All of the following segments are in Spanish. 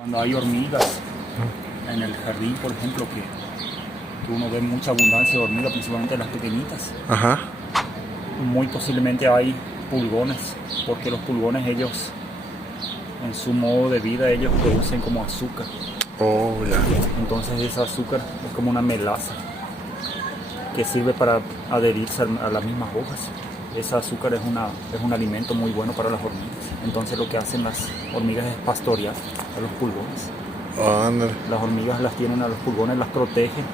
Cuando hay hormigas en el jardín, por ejemplo, que uno ve mucha abundancia de hormigas, principalmente las pequeñitas, Ajá. muy posiblemente hay pulgones, porque los pulgones ellos, en su modo de vida, ellos producen como azúcar. Oh, ya. Entonces ese azúcar es como una melaza que sirve para adherirse a las mismas hojas. Ese azúcar es un alimento muy bueno para las hormigas. Entonces lo que hacen las hormigas es pastorear a los pulgones. Ándale. Las hormigas las tienen a los pulgones, las protegen.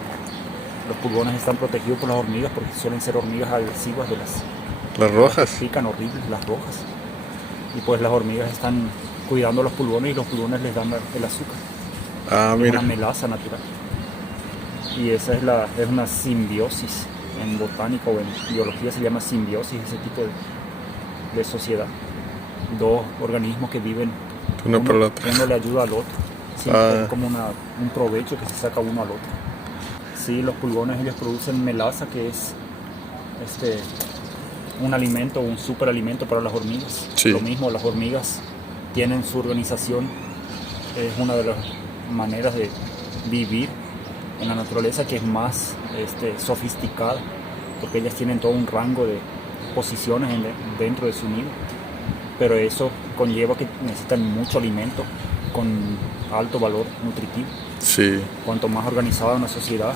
Los pulgones están protegidos por las hormigas porque suelen ser hormigas agresivas de las Las que pican horribles, las rojas. Y pues las hormigas están cuidando a los pulgones y los pulgones les dan el azúcar. Ah, Es mira. una melaza natural. Y esa es una simbiosis. En botánica o en biología se llama simbiosis, ese tipo de sociedad. Dos organismos que viven Uno por el otro. uno le ayuda al otro. Sí, Ah. es como un provecho que se saca uno al otro. Sí, los pulgones ellos producen melaza, que es un alimento, un superalimento para las hormigas. Sí. Lo mismo, las hormigas tienen su organización, es una de las maneras de vivir en la naturaleza que es más sofisticada, porque ellas tienen todo un rango de posiciones dentro de su nido, pero eso conlleva que necesitan mucho alimento con alto valor nutritivo. Sí. Cuanto más organizada una sociedad,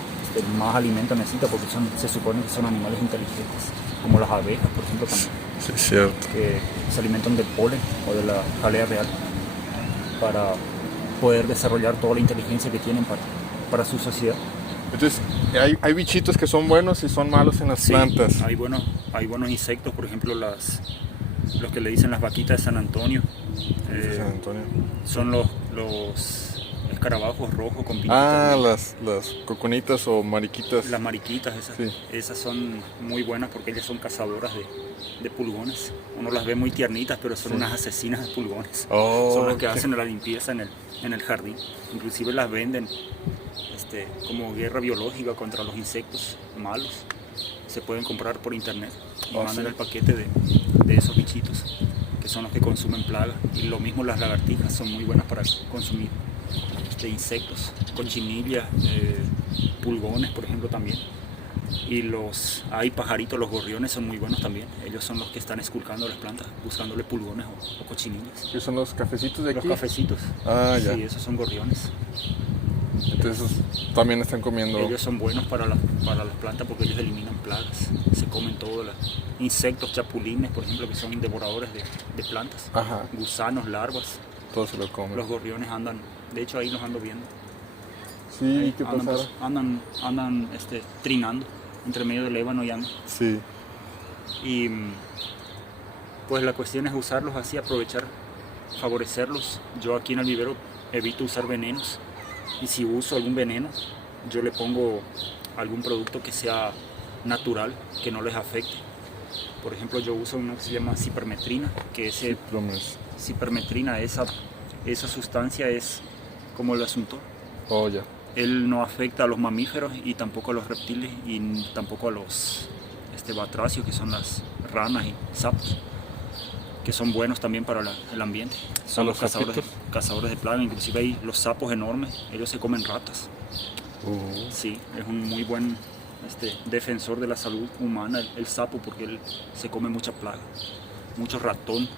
más alimento necesita, porque se supone que son animales inteligentes, como las abejas, por ejemplo, también, Sí, cierto. que se alimentan del polen o de la jalea real para poder desarrollar toda la inteligencia que tienen para su sociedad. Entonces, hay bichitos que son buenos y son malos en las Sí, plantas. hay buenos insectos, por ejemplo, los que le dicen las vaquitas de San Antonio. San Antonio. Son los escarabajos rojos con pintitas. Ah, las coconitas o mariquitas. Las mariquitas, Sí. esas son muy buenas porque ellas son cazadoras de pulgones. Uno las ve muy tiernitas, pero son Sí. unas asesinas de pulgones. Oh, Son las que ok. hacen la limpieza en el jardín. Inclusive las venden como guerra biológica contra los insectos malos. Se pueden comprar por internet y Oh, mandan sí. el paquete de esos bichitos, que son los que consumen plagas. Y lo mismo las lagartijas son muy buenas para consumir insectos, cochinillas, pulgones, por ejemplo, también. Y hay pajaritos, los gorriones son muy buenos también. Ellos son los que están esculcando las plantas, buscándole pulgones o cochinillas. ¿Qué son los cafecitos de Los aquí? cafecitos. Ah, ya. Sí, esos son gorriones. Entonces también están comiendo. Ellos son buenos para las plantas porque ellos eliminan plagas. Se comen todos los insectos, chapulines, por ejemplo, que son devoradores de plantas. Ajá. Gusanos, larvas. Todo se lo comen. Los gorriones andan, de hecho ahí los ando viendo. Sí, ¿qué Andan, pasaron? andan trinando entre medio del ébano y andan. Sí. Y pues la cuestión es usarlos así, aprovechar, favorecerlos. Yo aquí en el vivero evito usar venenos, y si uso algún veneno, yo le pongo algún producto que sea natural, que no les afecte. Por ejemplo, yo uso uno que se llama cipermetrina, que ese cipermetrina, esa sustancia es como el asunto. Oh, ya. Él no afecta a los mamíferos y tampoco a los reptiles y tampoco a los batracios, que son las ranas y sapos, que son buenos también para el ambiente. Son los cazadores de plagas. Inclusive hay los sapos enormes, ellos se comen ratas. Sí, es un muy buen defensor de la salud humana el sapo, porque él se come mucha plaga, mucho ratón.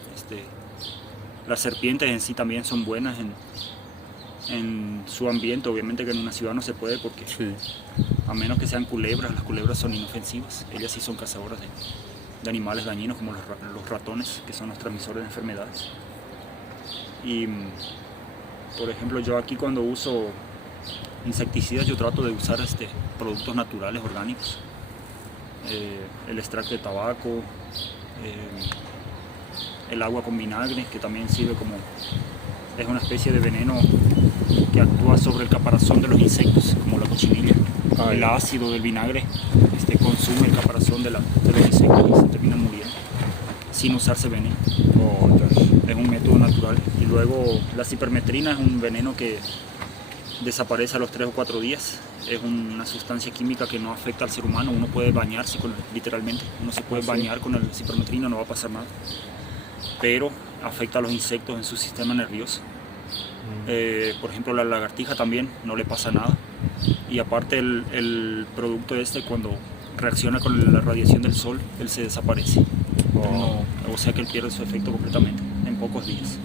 Las serpientes en sí también son buenas en su ambiente. Obviamente que en una ciudad no se puede, porque Sí. a menos que sean culebras, las culebras son inofensivas. Ellas sí son cazadoras de animales dañinos, como los ratones, que son los transmisores de enfermedades. Y por ejemplo, yo aquí cuando uso insecticidas, yo trato de usar productos naturales, orgánicos. El extracto de tabaco, el agua con vinagre, que también sirve como, es una especie de veneno que actúa sobre el caparazón de los insectos, como la cochinilla. El ácido del vinagre consume el caparazón de los insectos y se terminan muriendo sin usarse veneno. Oh, ya. Es un método natural. Y luego la cipermetrina es un veneno que desaparece a los 3 o 4 días. Es una sustancia química que no afecta al ser humano. Uno puede bañarse literalmente. Uno se puede bañar con el cipermetrina, no va a pasar nada. Pero afecta a los insectos en su sistema nervioso. Por ejemplo, la lagartija también no le pasa nada. Y aparte el producto cuando reacciona con la radiación del sol, él se desaparece. O sea que él pierde su efecto completamente en pocos días.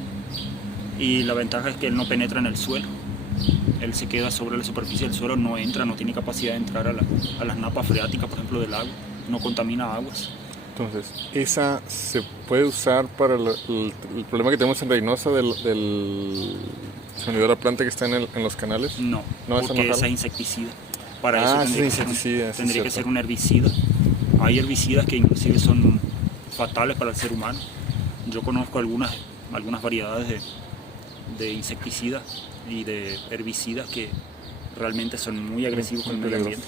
Y la ventaja es que él no penetra en el suelo. Él se queda sobre la superficie del suelo, no entra, no tiene capacidad de entrar a las napas freáticas, por ejemplo, del agua. No contamina aguas. Entonces, ¿esa se puede usar para el problema que tenemos en Reynosa del sonido de la planta que está en los canales? No, porque esa es insecticida. Para eso tendría que ser un herbicida. Hay herbicidas que inclusive son fatales para el ser humano. Yo conozco algunas variedades de insecticidas y de herbicidas que realmente son muy agresivos con el medio ambiente.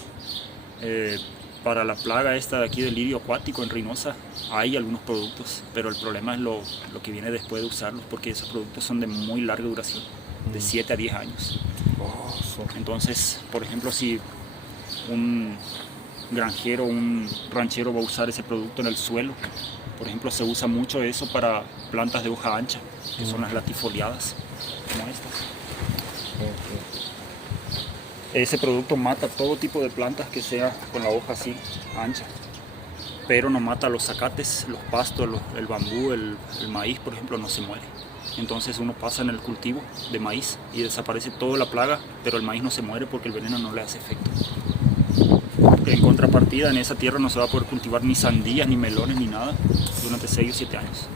Para la plaga esta de aquí del lirio acuático en Reynosa hay algunos productos, pero el problema es lo que viene después de usarlos, porque esos productos son de muy larga duración, de 7 a 10 años. Entonces, por ejemplo, si un granjero, un ranchero va a usar ese producto en el suelo, por ejemplo, se usa mucho eso para plantas de hoja ancha, que son las latifoliadas, como estas. Ese producto mata todo tipo de plantas que sea con la hoja así ancha, pero no mata los zacates, los pastos, el bambú, el maíz, por ejemplo, no se muere. Entonces uno pasa en el cultivo de maíz y desaparece toda la plaga, pero el maíz no se muere porque el veneno no le hace efecto. En contrapartida, en esa tierra no se va a poder cultivar ni sandías, ni melones, ni nada durante 6 o 7 años,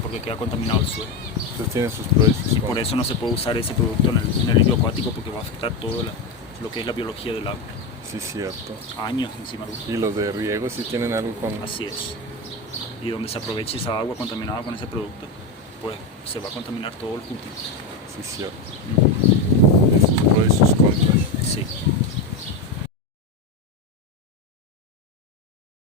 porque queda contaminado el suelo. Entonces tiene sus pros y por eso no se puede usar ese producto en el lirio acuático, porque va a afectar todo lo que es la biología del agua. Sí, cierto. Años encima de Y los de riego sí tienen algo con... Así es. Y donde se aproveche esa agua contaminada con ese producto, pues se va a contaminar todo el cultivo. Sí, cierto.